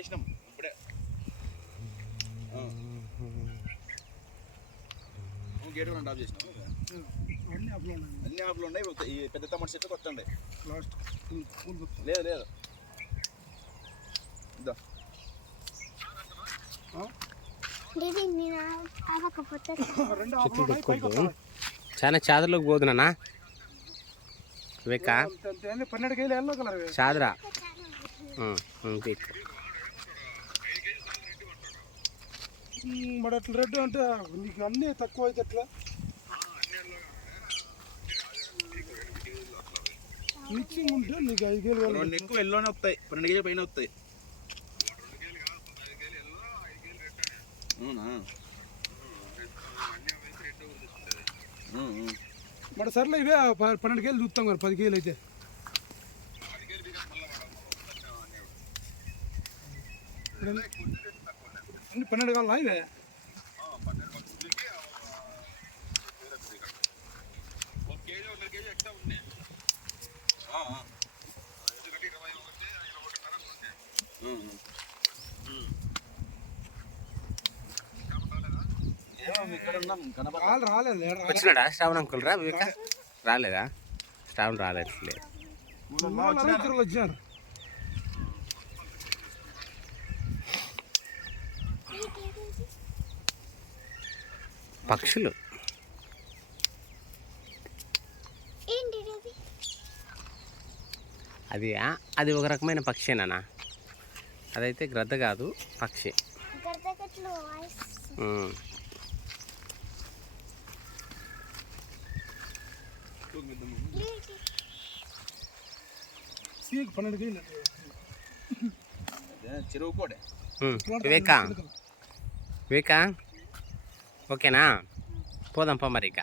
వేసినాం ఇప్పుడే. గేట్ కూడా టాప్ చేసినాం. అన్ని ఆపులు ఉన్నాయి. ఈ పెద్ద టమాటా చెట్లు కొత్త ఉన్నాయి. లేదు లేదు చాలా చాదర్లోకి పోదునా వేక చాదరా మరి అట్లా రెడ్ అంటే నీకు అన్నీ తక్కువ అయితే ఎట్లా మిక్సింగ్ ఉంటే నీకు 5 కేజీలు ఎక్కువ ఎల్లోనే వస్తాయి, 12 కేజీల పైన వస్తాయి. అవునా మరి సర్లే ఇవే 12 కేజీలు చూస్తాం కదా, 10 కేజీలు అయితే 12 కావాలా ఇవే? వచ్చినాడా శ్రావణ్ అంకుల్ రా వివేక? రాలేదా? శ్రావణ్ రాలేదు. వచ్చారు పక్షులు. అది ఒక రకమైన పక్షేనా? అదైతే గ్రద్ద కాదు, పక్షి. చెరువు వివేక ఓకేనా? పోదాం పా మరి ఇక.